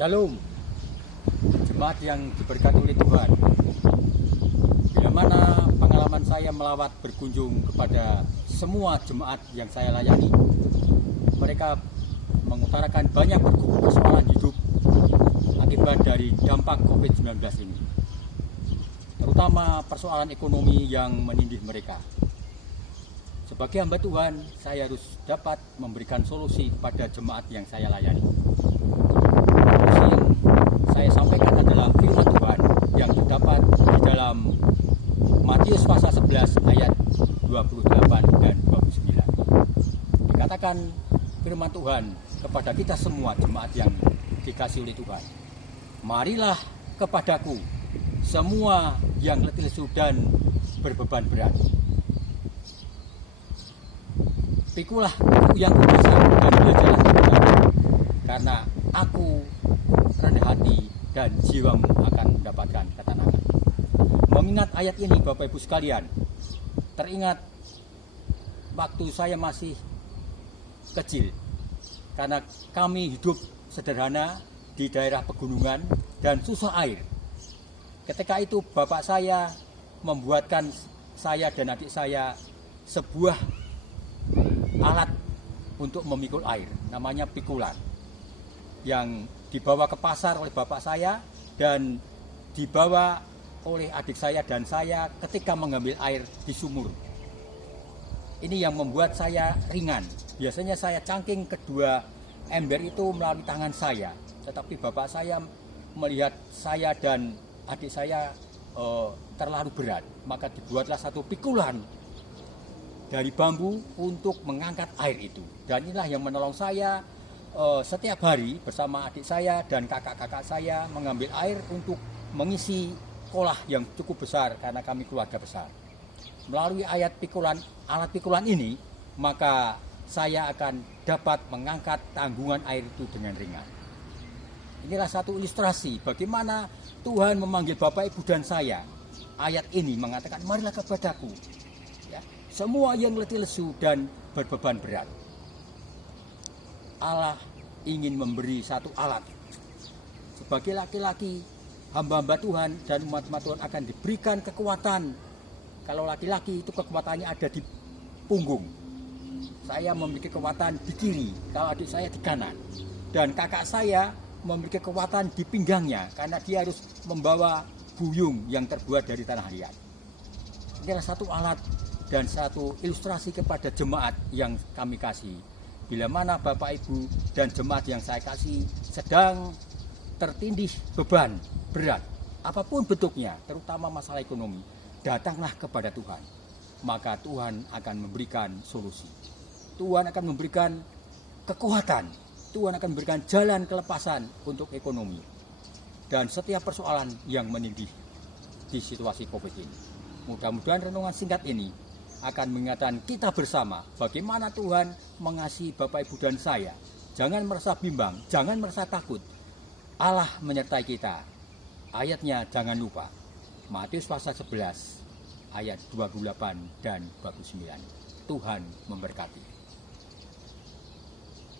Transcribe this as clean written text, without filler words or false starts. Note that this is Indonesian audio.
Shalom, jemaat yang diberkati oleh Tuhan. Bila mana pengalaman saya melawat berkunjung kepada semua jemaat yang saya layani, mereka mengutarakan banyak persoalan hidup akibat dari dampak COVID-19 ini, terutama persoalan ekonomi yang menindih mereka. Sebagai hamba Tuhan, saya harus dapat memberikan solusi kepada jemaat yang saya layani. Solusi yang saya sampaikan adalah firman Tuhan yang terdapat di dalam Matius pasal 11 ayat 28 dan 29. Dikatakan firman Tuhan kepada kita semua jemaat yang dikasihi oleh Tuhan. Marilah kepadaku semua yang letih lesu dan berbeban berat. Pikulah yang kuasa dan belajarlah kepadaku, karena aku rendah hati dan jiwamu akan mendapatkan ketenangan. Mengingat ayat ini, Bapak Ibu sekalian, teringat waktu saya masih kecil, karena kami hidup sederhana di daerah pegunungan dan susah air. Ketika itu bapak saya membuatkan saya dan adik saya sebuah alat untuk memikul air, namanya pikulan, yang dibawa ke pasar oleh bapak saya dan dibawa oleh adik saya dan saya ketika mengambil air di sumur. Ini yang membuat saya ringan. Biasanya saya cangking kedua ember itu melalui tangan saya, tetapi bapak saya melihat saya dan adik saya terlalu berat, maka dibuatlah satu pikulan dari bambu untuk mengangkat air itu. Dan inilah yang menolong saya setiap hari bersama adik saya dan kakak-kakak saya mengambil air untuk mengisi kolah yang cukup besar karena kami keluarga besar. Melalui alat pikulan ini, maka saya akan dapat mengangkat tanggungan air itu dengan ringan. Inilah satu ilustrasi bagaimana Tuhan memanggil Bapak, Ibu, dan saya. Ayat ini mengatakan, marilah kepadaku semua yang letih lesu dan berbeban berat. Allah ingin memberi satu alat. Sebagai laki-laki, hamba-hamba Tuhan dan umat-umat Tuhan akan diberikan kekuatan. Kalau laki-laki itu kekuatannya ada di punggung. Saya memiliki kekuatan di kiri, kalau adik saya di kanan. Dan kakak saya memiliki kekuatan di pinggangnya, karena dia harus membawa buyung yang terbuat dari tanah liat. Ini adalah satu alat dan satu ilustrasi kepada jemaat yang kami kasih. Bila mana Bapak, Ibu, dan jemaat yang saya kasih sedang tertindih beban berat, apapun bentuknya, terutama masalah ekonomi, datanglah kepada Tuhan. Maka Tuhan akan memberikan solusi. Tuhan akan memberikan kekuatan. Tuhan akan memberikan jalan kelepasan untuk ekonomi dan setiap persoalan yang menindih di situasi COVID ini. Mudah-mudahan renungan singkat ini akan mengingatkan kita bersama bagaimana Tuhan mengasihi Bapak, Ibu, dan saya. Jangan merasa bimbang, jangan merasa takut. Allah menyertai kita. Ayatnya jangan lupa. Matius pasal 11 ayat 28 dan 29. Tuhan memberkati.